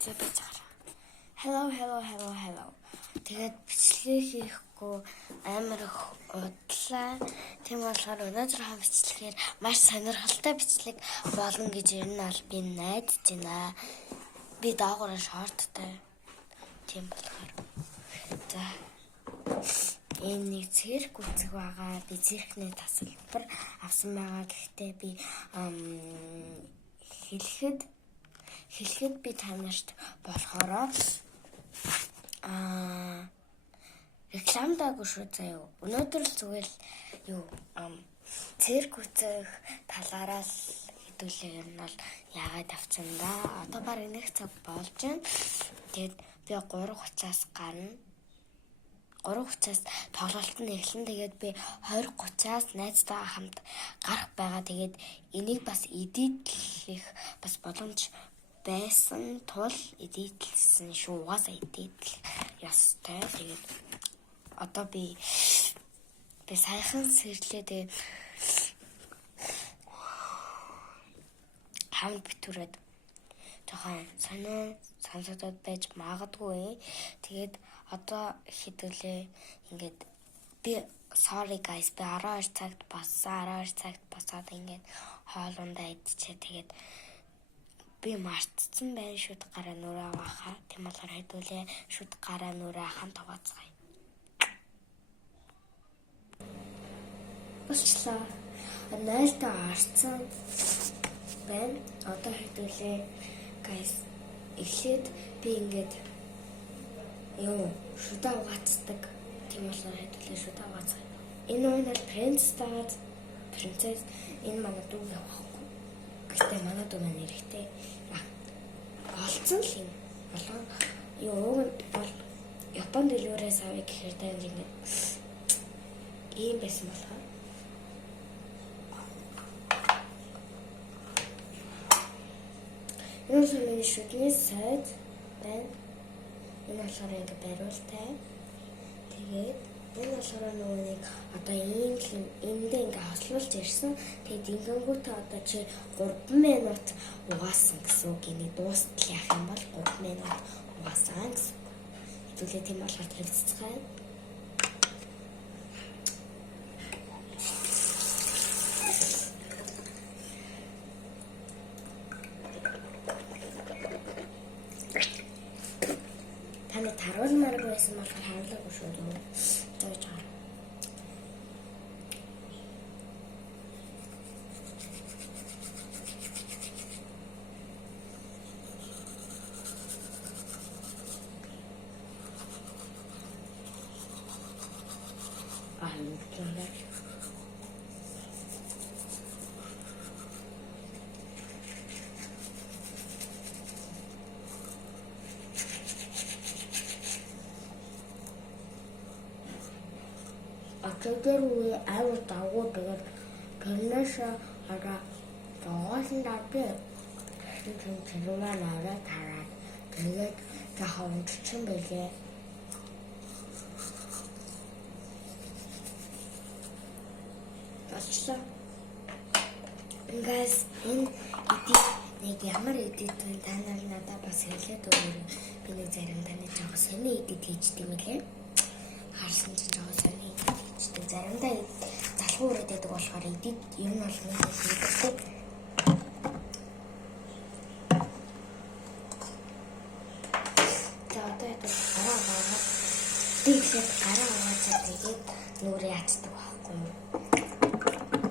За би цаараа. Hello. Тэгээд бичлэг хийхгүй амар их удлаа. Тийм болохоор өнөөдөр бичлэгээр маш сонирхолтой бичлэг болно гэж ер нь бол би найдаж байна. Би доогуур шорттой. Тийм болохоор. За. Энэ нэг цирк үцэг байгаа. Би циркний тасалбар авсан байгаа. Гэхдээ би хэлэхэд би танарт болохоор рекламдаагүй шүү заяа. Өнөөдөр л зүгээр юу цирк үцэг талаараа л хэдүүлээ юм бол яагаад авсан да. Одоо баг нэг цаг болж байна. Тэгээд би 3:30-аас гарна. 3:30-аас тоглолт нь эхэлнэ. Тэгээд би 20:30-аас найзтайгаа хамт гарах байгаа. Тэгээд энийг бас эдитлэх бас боломж байсан тул эдитлсэн шүү. Угаасаа эдитлэх ёстой. Тэгээд одоо би сайхан сэрлээ. Хамт битүүрээд жоохон сонсогдоод байж магадгүй. Тэгээд одоо хэдүүлээ ингээд би sorry guys би 12 цагт босоод ингээд хоолундаа идчихээ. Тэгээд би мартсан байна шүд гараа нүрээ авахаа. Тийм болохоор хэдүүлээ шүд гараа нүрээ хамт хаваацгаая. Болчлаа. Найлтаа арцсан байна. Одоо хэдүүлээ guys эхлээд би ингээд шүдэ угаацдаг. Тийм болохоор хэдүүлээ шүдэ угаацгаая. Энэ нь принцесс энэ манай дүү явахгүй. Гэхдээ манай дүү маань эрэхтэй. Олцсон л юм. Болон уг нь бол Япон дэлгүүрээс авъя гэхээр тань ингээд ийм байсан болохоор энэ нь миний шүдний сайд байна. Энэ болохоор ингээд бариултай. Тэгээд энэ болохоор нэг одоо эндээ ингээ хослуулж ирсэн. Тэгээд ингэнгүүтээ одоо чи 3 минут угаасан гэсэн үг. Энийг дуустал яах юм бол 3 минут угаасан гэсэн. Хэдүүлээ тийм болохоор тавьцгаая. Таны таруулмаар байсан болохоор харуулаагүй шүү дээ. Жойж байгаа. Отогдор үе авир дагуу тэгээд тэрнээс одоо зогоосон даа. Тэрүүгээ наваа тараад тэгээд жоохон унтчихсан байлээ. Болчихлоо. Guys, энэ нэг ямар эдит вэ? Та нар надад бас хэлээд өгөөрэй. Би нэг заримдаа нэг жоохон сони эдит хийжтэй мэлээ. Харсан чинь жоохон сони эдит хийжтэй. Заримдаа залхуу өрөөд байдаг болохоор эдит ер нь бол нэг хийдэг. За одоо ятаж гараа аваад тийхлээд гараа аваад тэгээд нүрээ ачдаг байхгүй юу?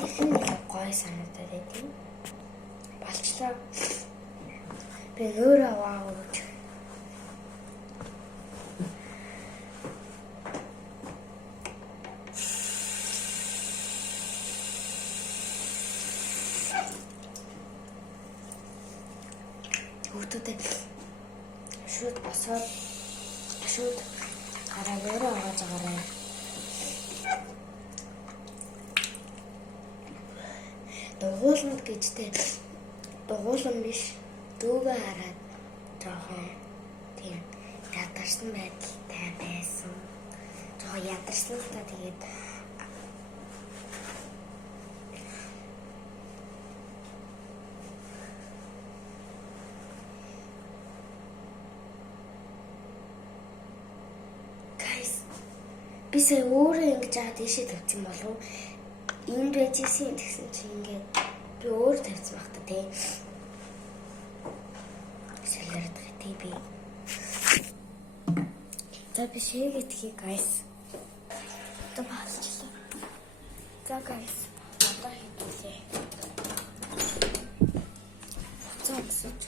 Тэгсэн нэг гой санагдаад байт юм. Болчлоо. Би нүрээ аваад хүүхдүүдэд шууд босоод шууд гараа нүрээ аваад байгаарай. Дугуулмд гэжтэй дугуулм биш дүүгээ хараад жоохон тийм ядарсан байдалтай байсан. Жоохон ядарсан л та тэгээд би сая өөрөө ингэж яагаад ийшээ тавьсан болов уу? Энд байжсэн гэсэн чинь ингээд би өөр тавьсан баг та тий. Шалгардах тий би. За би шийгэтгэе guys. Одоо баалчлаа. За guys. Одоо хийлээ. Цогцож.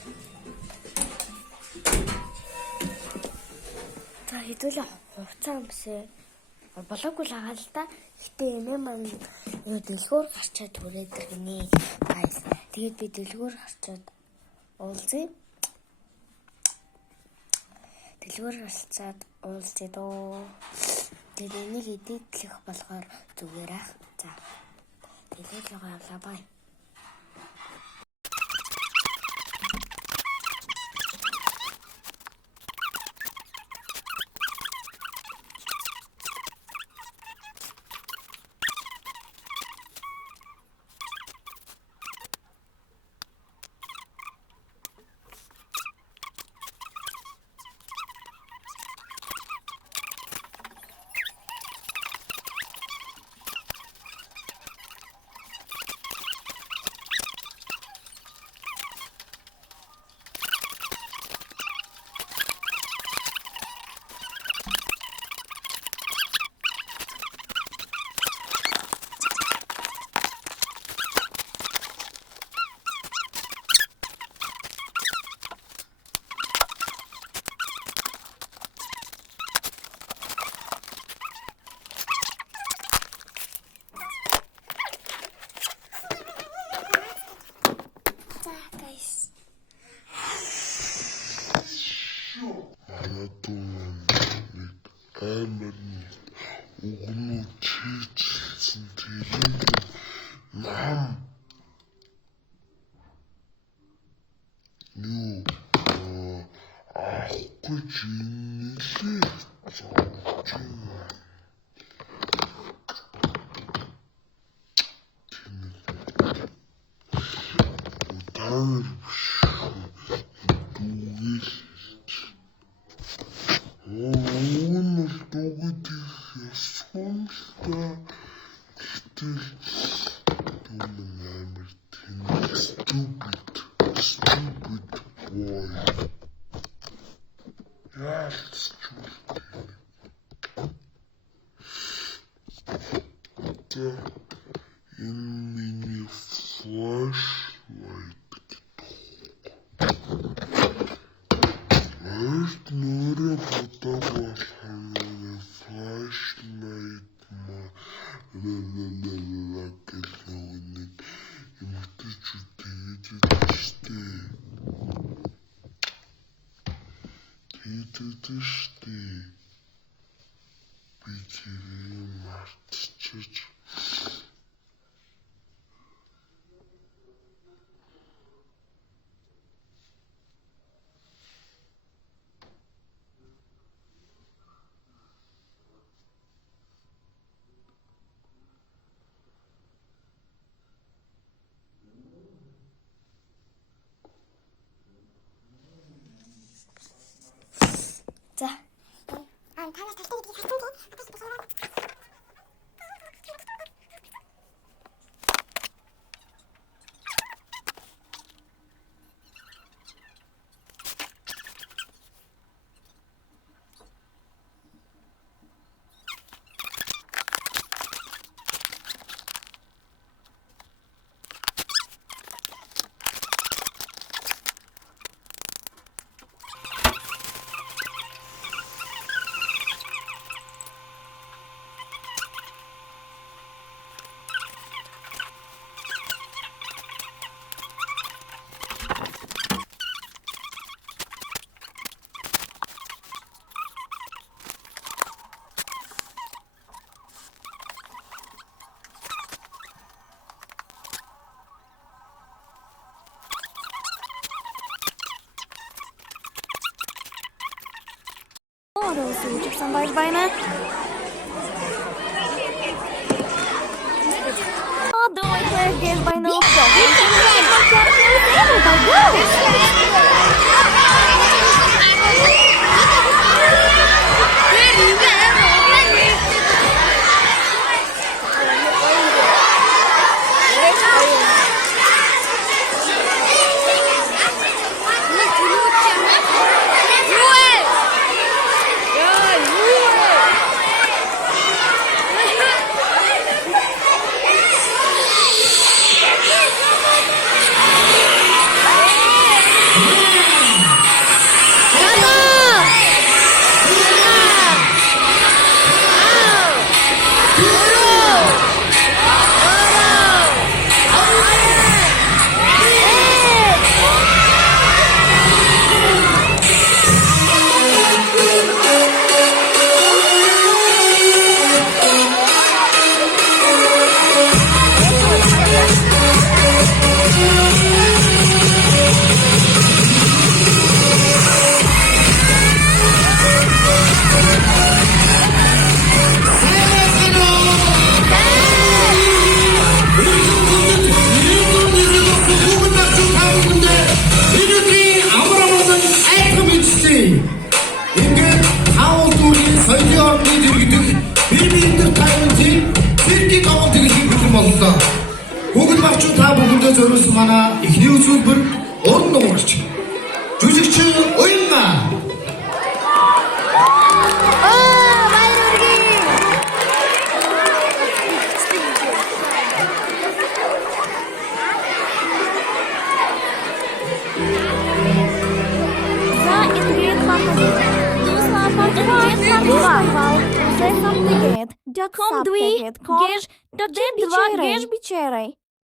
За хэдүүлээ хуцаа өмсөө. Болоогүй л агаал та. Гэтэ эмээ маань юу дэлгүүр гарчаад түрээд иргэнэ. Guys. Тэгээд би дэлгүүр гарчаад уулзъя. Дэлгүүр гарчаад уулзъя дөө. Тэгээд энийг эдитлэх болохоор зүгээр ах. За. Дэлгүүр рүү явлаа бай. Амар угнуу чийжсэн тэрийг нам юу ахгүй чинэлээ зовж утаар дүүгэл Оон дуугад ясхонтой гэтэл юм амар тэнэг stupid boy яалч тэ энэ миний flashlight Эрт нөрөө бодог болохгүй flashlight гэлнөөний юмтэж үтээд штэ. Тэгээд штэ. Би тэрийг мартчих. За. Танаас талтай гэдгийг хатсан тий. Usłuchaj somebody by now. Oh, do I play again by now? Төвийн үзүүлбэр уран нуурч. Жүжигч уянна. Ком дві, геш, до два, геш бичерай.